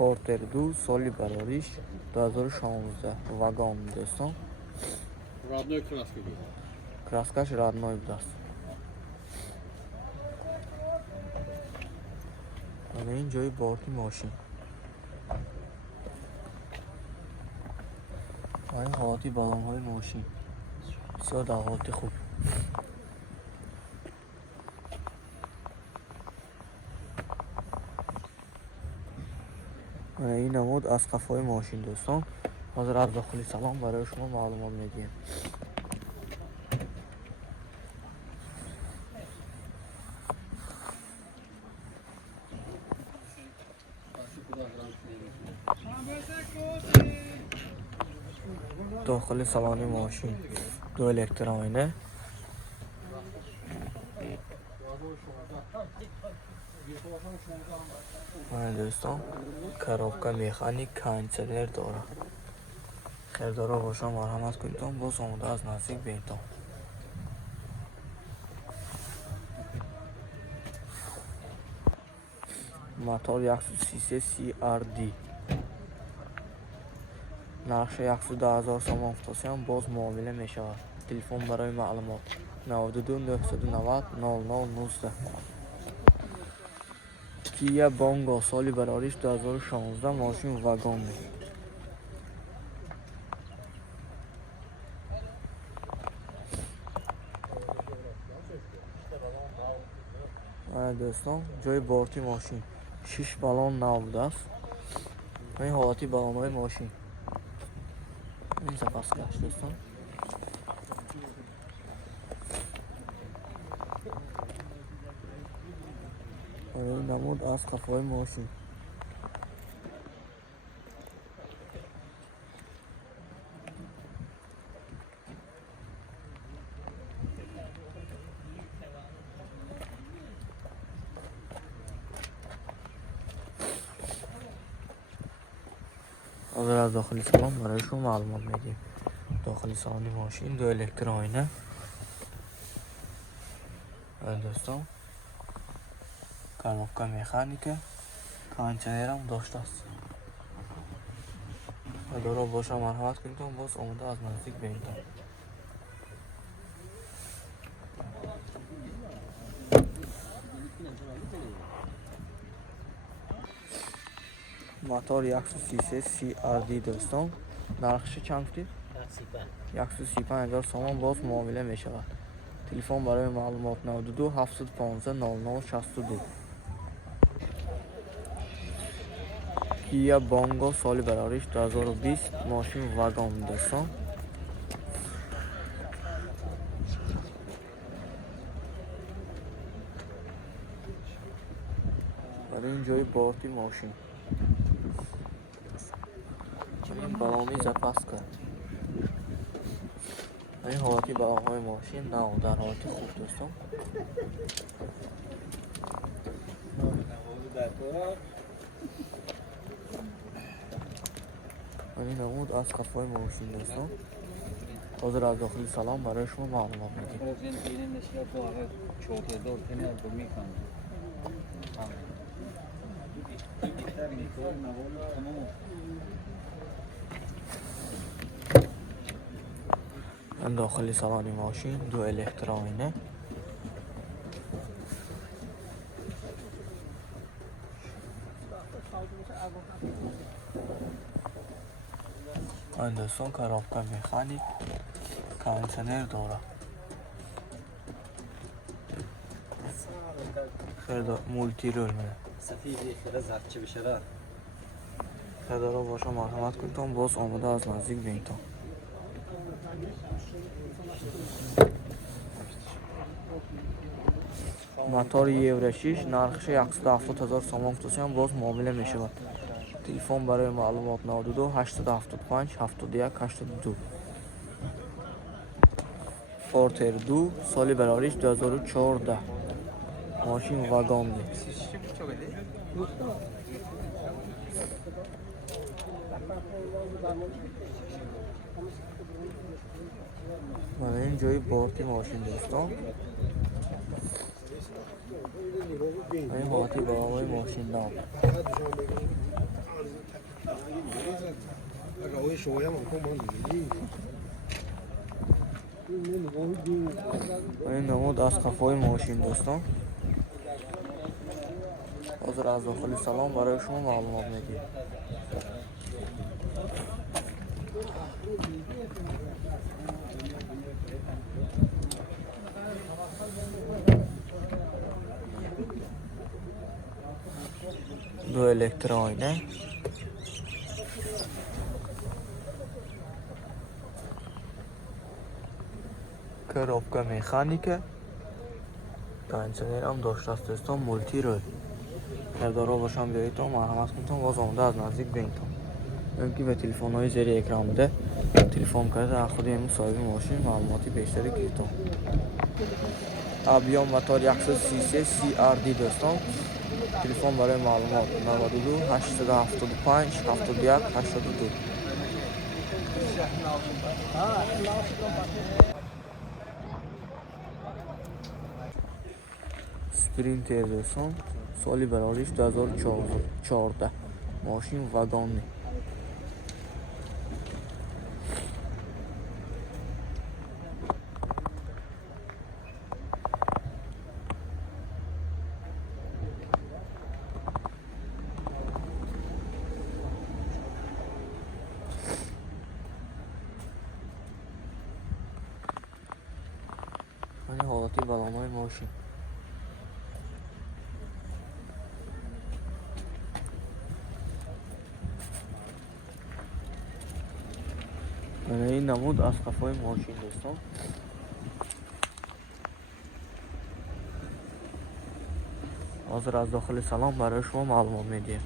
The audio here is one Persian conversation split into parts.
پورتر 2 سالی براریش 2016 واگن دوستان. Родной краской был. Краскаш родной будаст. حالا این جای بارتی ماشین. این حالاتی بالون های ماشین بسیار در حالت خوب. این نمود از قفای ماشین دوستان. حاضر از داخل سلام برای شما معلومات میدیم. داخل سالن ماشین دو الکترونیه. دوستان коробка مکانیک کانسلر داره. خیر داره باشه مرحمت کنید. باز آمده از نزدیک ببینید. موتور 133 CRD نقش 110,000 سوم افتادیم. باز معامله می شود. تلفن برای معلومات 92 990 0019. کیا بانگو سالی براریش 2016 ماشین واگن می. دوستان جای بارتی ماشین 6 بالون نو است. این حالتی بالون های ماشین این سپس کش دوستان. این نمود از قفای ماشین. حاضر از داخل سالن برای شما معلومات میدیم. داخل سالن ماشین دو الکترونیه. دوستان коробка مکانیک کانسلر هم داشته است. داره باشه مرحمت کنید. باز آمده از نزدیک ببینید. موتور 133 CRD دوستان. نرخش چند گفتید؟ 135,000 سوم. باز معامله می شود. تلفن برای معلومات 92 715 0062. کیا بانگو سالی براریش 2020 ماشین واگن دوستان. برای این جای بارتی ماشین این بالانی زپس کرد. این حالتی بالون های ماشین نه در حالت خوب دوستان. این نمود از قفای ماشین دوستان. حاضر از داخل سلام برای شما معلومات میدیم. داخل سالن ماشین دو الکترونیه. این دوستان коробка مکانیک کانسلر داره. خیر مولتی رول میده. خیر داره باشه مرحمت کنید. باز آمده از نزدیک ببینید. موتور یورو 6 نرخش 170,000 سوم افتادیم. باز معامله می شود. تلفن برای معلومات 92 875 71 82. پورتر 2 سالی براریش 2014 ماشین واگن می. این جای بارتی ماشین دوستان. این حالتی با آقای ماشین نام شویم میکنم این نمود از قفای ماشین دوستان. حاضر از داخل سلام برای شما معلومات میدیم. دو الکتر آینه، коробка механика. кондиционер هم داشته است دوستان، مولتی رول. خریدارا باشن بیایید تا مرحمت کنید باز آمده از نزدیک ببینید. ممکن به تلفن های زیر اکران بوده تلفن کرده از خود این صاحب ماشین معلوماتی بیشتری گرفتم. ابیام موتور 133 CRD دوستان. تلفن برای معلومات 92 875 71 82. سپرینتر دوستان، سالی براریش 2014. ماشین واگن. این حالتی بلامای ماشین. این نمود از قفای ماشین دوستان. حاضر از داخل سلام برای شما معلومات میدیم.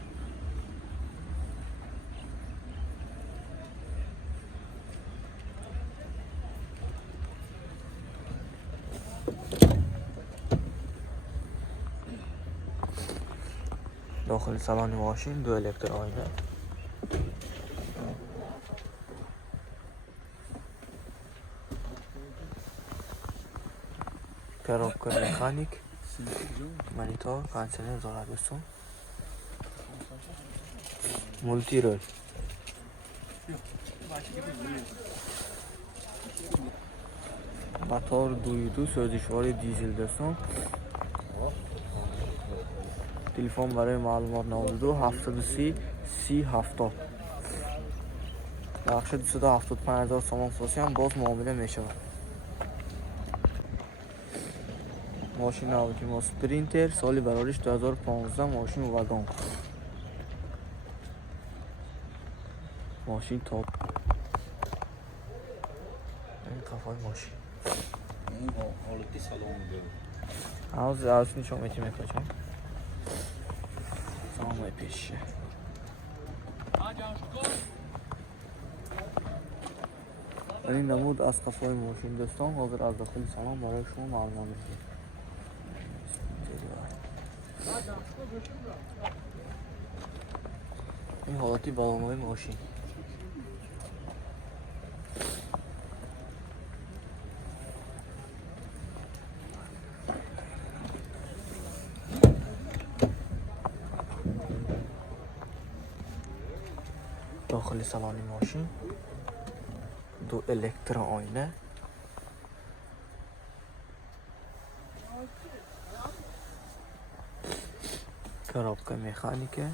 داخل سالن ماشین دو الکتر آینه، коробка механик، монитор، кондиционер دارد دوستان. مولتی رول. موتور 2.2 سوزشوار دیزل دوستان. تلفن برای معلومات 92 730 3070. نقشه 275,000 سامان فروشی هم باز معامله میشه. ماشین هواپیما سپرینتر، سالی براریش 2015. ماشین واگن. ماشین تاپ. این قفای ماشین. این حالتی سلام از میده. نشون میتونیم کجا سلام پیشه. این نمود از قفای ماشین دوستان. حاضر از داخل سلام برای شما معلومات میدیم. این حالتی بالامای ماشین. داخل سالن ماشین دو الکتر آینه، коробка механика،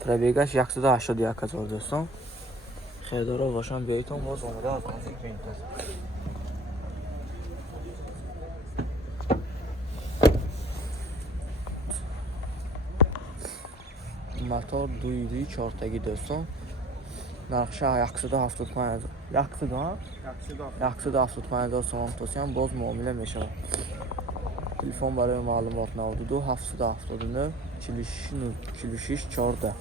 пробегаш 181,000 دوستان. خریدارا باشن بیایید باز آمده از نزدیک ببینید. موتور 2.2 چهارتگی دوستان. نقشه 175,000 سامان توصیه باز معامله میشه. تلفن برای معلومات 92 779 46 14.